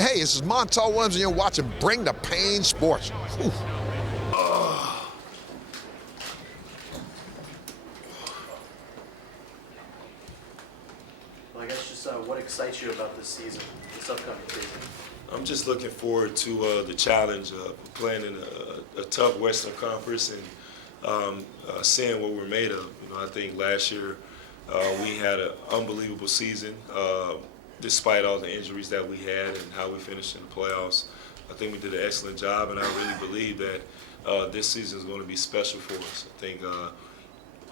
Hey, this is Montel Williams, and you're watching Bring the Pain Sports. Ooh. Well, I guess just what excites you about this season, this upcoming season? I'm just looking forward to the challenge of playing in a tough Western Conference and seeing what we're made of. I think last year we had an unbelievable season despite all the injuries that we had and how we finished in the playoffs. I think we did an excellent job, and I really believe that this season is going to be special for us. I think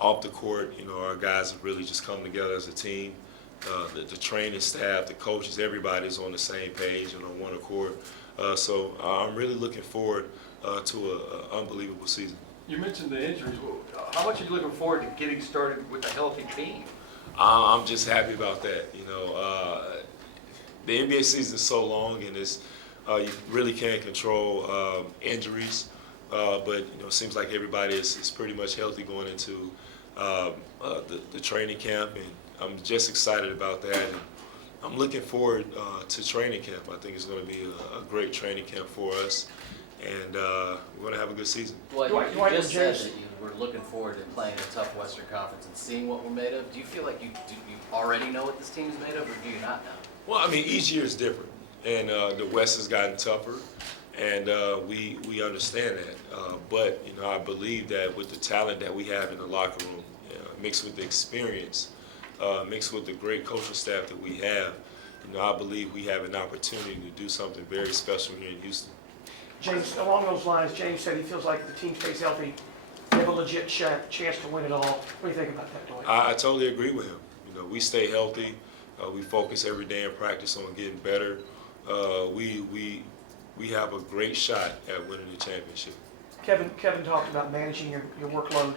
off the court, our guys have really just come together as a team. The training staff, the coaches, everybody's on the same page and on one accord. So I'm really looking forward to an unbelievable season. You mentioned the injuries. How much are you looking forward to getting started with a healthy team? I'm just happy about that. The NBA season is so long, and you really can't control injuries. But it seems like everybody is pretty much healthy going into the training camp, and I'm just excited about that. And I'm looking forward to training camp. I think it's going to be a great training camp for us, and we're going to have a good season. Well, you just said that you were looking forward to playing a tough Western Conference and seeing what we're made of. Do you feel like you already know what this team is made of, or do you not know? Well, I mean, each year is different, and the West has gotten tougher, and we understand that. But I believe that with the talent that we have in the locker room, mixed with the experience, mixed with the great coaching staff that we have, I believe we have an opportunity to do something very special here in Houston. James, along those lines, James said he feels like if the team stays healthy, they have a legit chance to win it all. What do you think about that, Dwight? I totally agree with him. We stay healthy. We focus every day in practice on getting better. We have a great shot at winning the championship. Kevin talked about managing your workload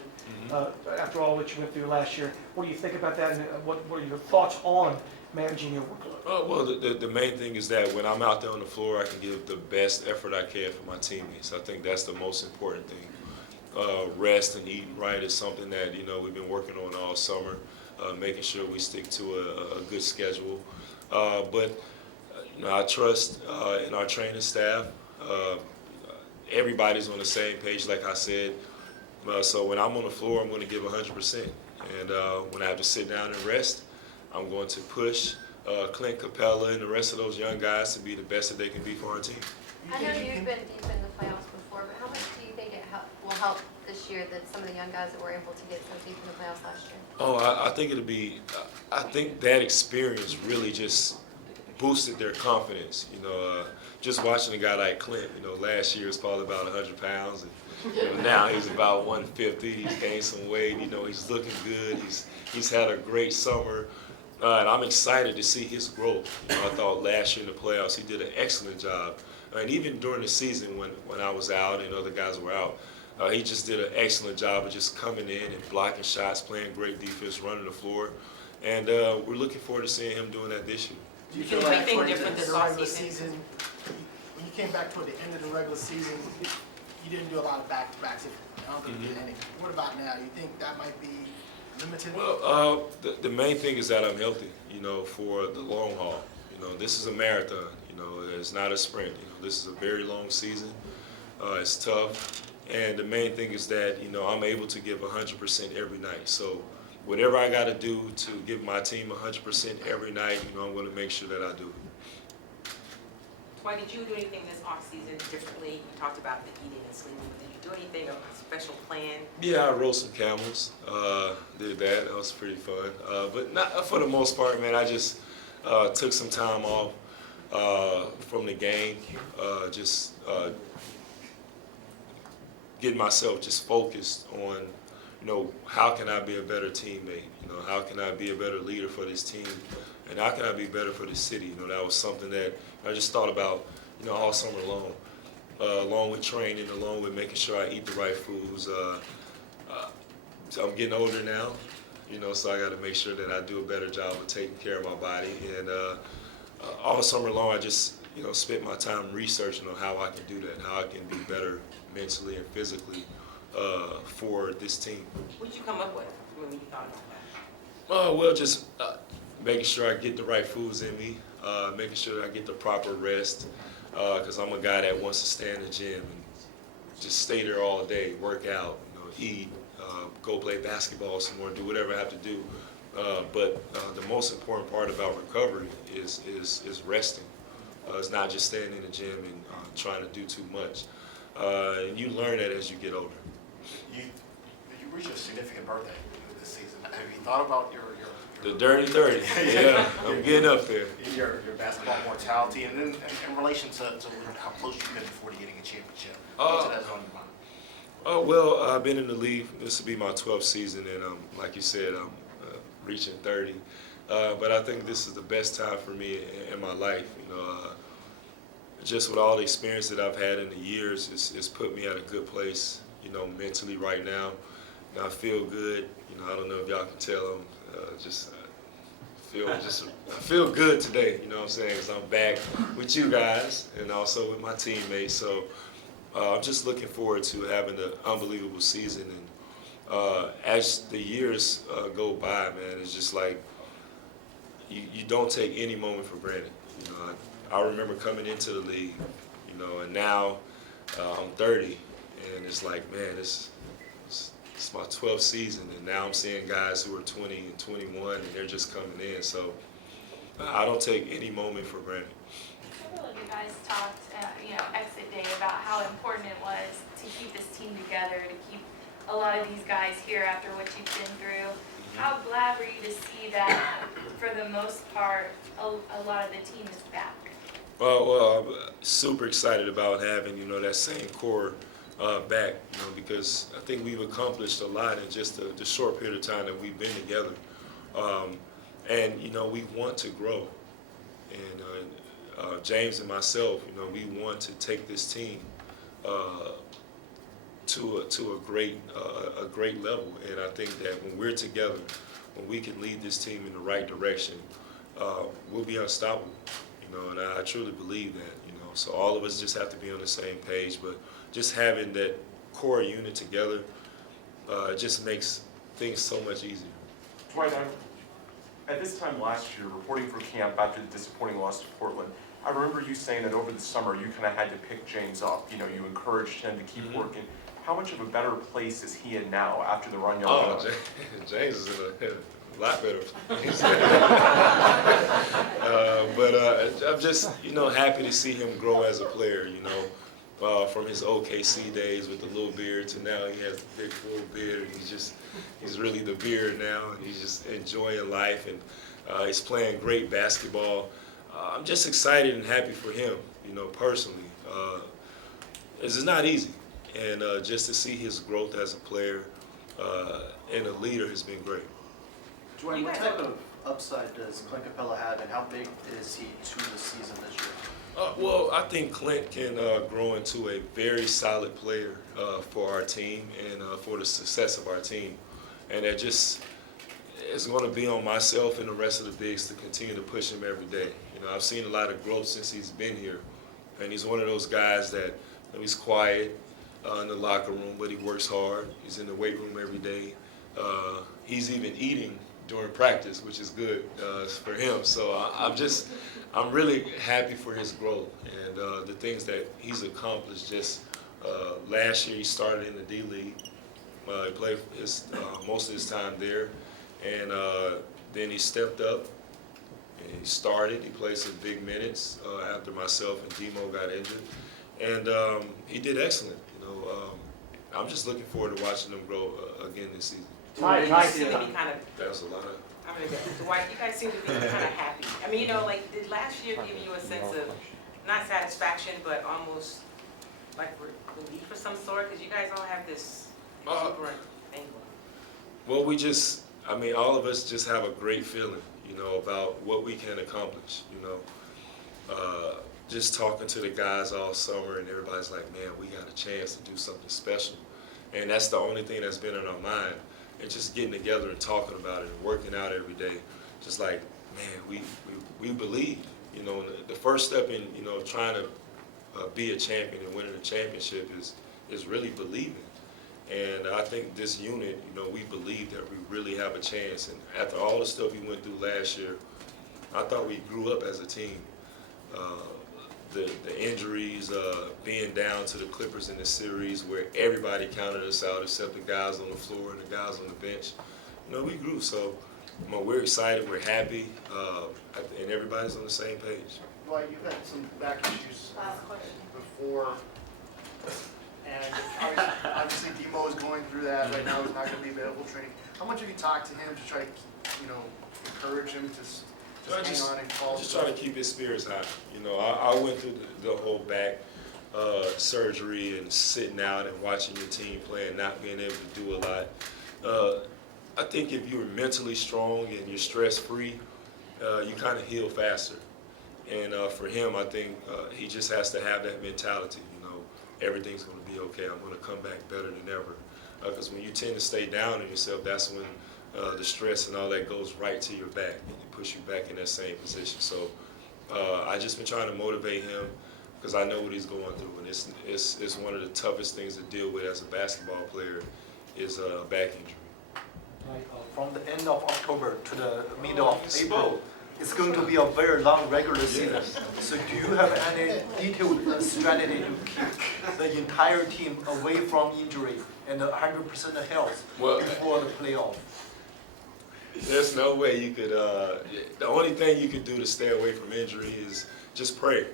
after all that you went through last year. What do you think about that, and what are your thoughts on managing your workload? Well, the main thing is that when I'm out there on the floor, I can give the best effort I can for my teammates. I think that's the most important thing. Rest and eating right is something that we've been working on all summer, making sure we stick to a good schedule. But I trust in our training staff. Everybody's on the same page, like I said. So when I'm on the floor, I'm going to give 100%. And when I have to sit down and rest, I'm going to push Clint Capella and the rest of those young guys to be the best that they can be for our team. I know you've been deep in the playoffs before, but how much do you think it will help this year that some of the young guys that were able to get so deep in the playoffs last year? Oh, I think it'll be. I think that experience really just boosted their confidence. Just watching a guy like Clint. Last year was probably about 100 pounds, and now he's about 150. He's gained some weight. He's looking good. He's had a great summer, and I'm excited to see his growth. I thought last year in the playoffs he did an excellent job, and even during the season when I was out and other guys were out. He just did an excellent job of just coming in and blocking shots, playing great defense, running the floor, and we're looking forward to seing him doing that this year. Do you feel like toward the end of the regular season, when you came back toward the end of the regular season, you didn't do a lot of back-to-backs? I don't think you did any. What about now? You think that might be limited? Well, the main thing is that I'm healthy, for the long haul. This is a marathon. It's not a sprint. This is a very long season. It's tough. And the main thing is that, I'm able to give 100% every night. So whatever I got to do to give my team 100% every night, I'm going to make sure that I do it. Dwight, did you do anything this offseason differently? You talked about the eating and sleeping. Did you do anything, a special plan? Yeah, I rode some camels. Did that. That was pretty fun. But not for the most part, man. I just took some time off from the game. Getting myself just focused on, how can I be a better teammate? How can I be a better leader for this team? And how can I be better for this city? That was something that I just thought about, all summer long, along with training, along with making sure I eat the right foods. I'm getting older now, so I got to make sure that I do a better job of taking care of my body. And all summer long, I just, spent my time researching on how I can do that, how I can be better mentally and physically for this team. What did you come up with when you thought about that? Well, just making sure I get the right foods in me, making sure that I get the proper rest, because I'm a guy that wants to stay in the gym and just stay there all day, work out, eat, go play basketball some more, do whatever I have to do. But the most important part about recovery is resting. It's not just staying in the gym and trying to do too much. And you learn that as you get older. You reached a significant birthday this season. Have you thought about your The dirty 30. Yeah, I'm getting up there. your basketball mortality, and then in relation to how close you've been before to getting a championship? What's that on your mind? Oh, well, I've been in the league. This will be my 12th season, and like you said, I'm reaching 30. But I think this is the best time for me in my life. Just with all the experience that I've had in the years, it's put me at a good place, mentally right now. I feel good. I don't know if y'all can tell. I feel good today. You know what I'm saying? Because I'm back with you guys and also with my teammates. So I'm just looking forward to having an unbelievable season. And as the years go by, man, it's just like you don't take any moment for granted. I remember coming into the league, and now I'm 30, and it's like, man, it's my 12th season, and now I'm seeing guys who are 20 and 21, and they're just coming in. So I don't take any moment for granted. Several of you guys talked, exit day about how important it was to keep this team together, to keep a lot of these guys here after what you've been through. How glad were you to see that, for the most part, a lot of the team is back? Well, I'm super excited about having, that same core back, because I think we've accomplished a lot in just the short period of time that we've been together. And, we want to grow. And James and myself, we want to take this team to a great level. And I think that when we're together, when we can lead this team in the right direction, we'll be unstoppable. And I truly believe that. So all of us just have to be on the same page. But just having that core unit together just makes things so much easier. Dwight, at this time last year, reporting for camp after the disappointing loss to Portland, I remember you saying that over the summer you kind of had to pick James up. You encouraged him to keep working. How much of a better place is he in now after the run y'all went on? James is in a lot better place. But I'm just, happy to see him grow as a player, from his OKC days with the little beard to now he has the big full beard. And he's really the beard now, and he's just enjoying life, and he's playing great basketball. I'm just excited and happy for him, personally. It's not easy, and just to see his growth as a player and a leader has been great. Dwayne, what type of upside does Clint Capella have, and how big is he to the season this year? Well, I think Clint can grow into a very solid player for our team and for the success of our team. And that just is going to be on myself and the rest of the bigs to continue to push him every day. I've seen a lot of growth since he's been here. And he's one of those guys that he's quiet in the locker room, but he works hard. He's in the weight room every day. He's even eating during practice, which is good for him. So I'm really happy for his growth and the things that he's accomplished. Just last year he started in the D League. He played most of his time there, and then he stepped up and he started. He played some big minutes after myself and Demo got injured, and he did excellent. I'm just looking forward to watching him grow again this season. Dwight, you seem to be kind of. That was a lot of. I'm gonna go. Dwight, you guys seem to be kind of happy. I mean, did last year give you a sense of not satisfaction, but almost like relief of some sort? Because you guys all have this super angle. Well, all of us just have a great feeling, about what we can accomplish. Just talking to the guys all summer, and everybody's like, man, we got a chance to do something special. And that's the only thing that's been in our mind. And just getting together and talking about it and working out every day. Just like, man, we believe. The first step in, trying to be a champion and winning a championship is really believing. And I think this unit, we believe that we really have a chance. And after all the stuff we went through last year, I thought we grew up as a team. The injuries, being down to the Clippers in the series where everybody counted us out except the guys on the floor and the guys on the bench. You know, we grew. So we're excited, we're happy, and everybody's on the same page. Dwight, you've had some back issues Last question. before, and obviously Demo is going through that right now. He's not going to be available for training. How much have you talked to him to try to, encourage him to hang on and call? Just try to keep his spirits high. You know, I went through the whole back surgery and sitting out and watching your team play and not being able to do a lot. I think if you're mentally strong and you're stress-free, you kind of heal faster. And for him, I think he just has to have that mentality. You know, everything's going to be okay. I'm going to come back better than ever. Because when you tend to stay down on yourself, that's when the stress and all that goes right to your back and it puts you back in that same position. So I just been trying to motivate him because I know what he's going through, and it's one of the toughest things to deal with as a basketball player is a back injury. Right, from the end of October to the middle of April, it's going to be a very long regular season. So do you have any detailed strategy to keep the entire team away from injury and 100% health before the playoff? There's no way you could, the only thing you could do to stay away from injury is just pray.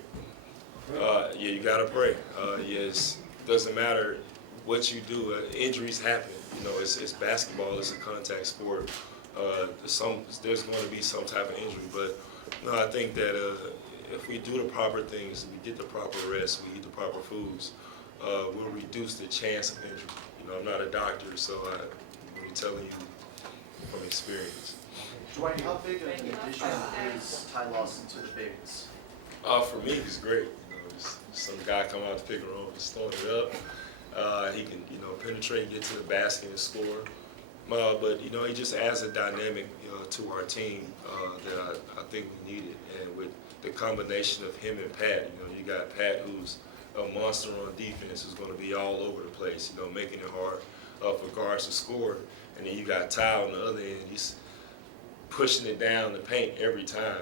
You gotta pray. Yes, doesn't matter what you do, injuries happen. You know, it's basketball, it's a contact sport. There's going to be some type of injury, but no, I think that if we do the proper things, we get the proper rest, we eat the proper foods, we'll reduce the chance of injury. You know, I'm not a doctor, so I'm telling you from experience. Dwight, how big of an addition is Ty Lawson to the Bigs? For me, he's great. You know, just some guy come out to pick and roll, he's throwing it up. He can, penetrate, get to the basket, and score. But he just adds a dynamic to our team that I think we needed. And with the combination of him and Pat, you got Pat, who's a monster on defense, who's going to be all over the place, making it hard for guards to score. And then you got Ty on the other end, he's pushing it down the paint every time.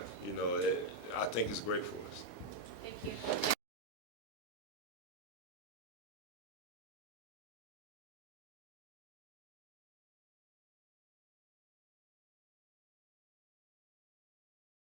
I think it's great for us. Thank you.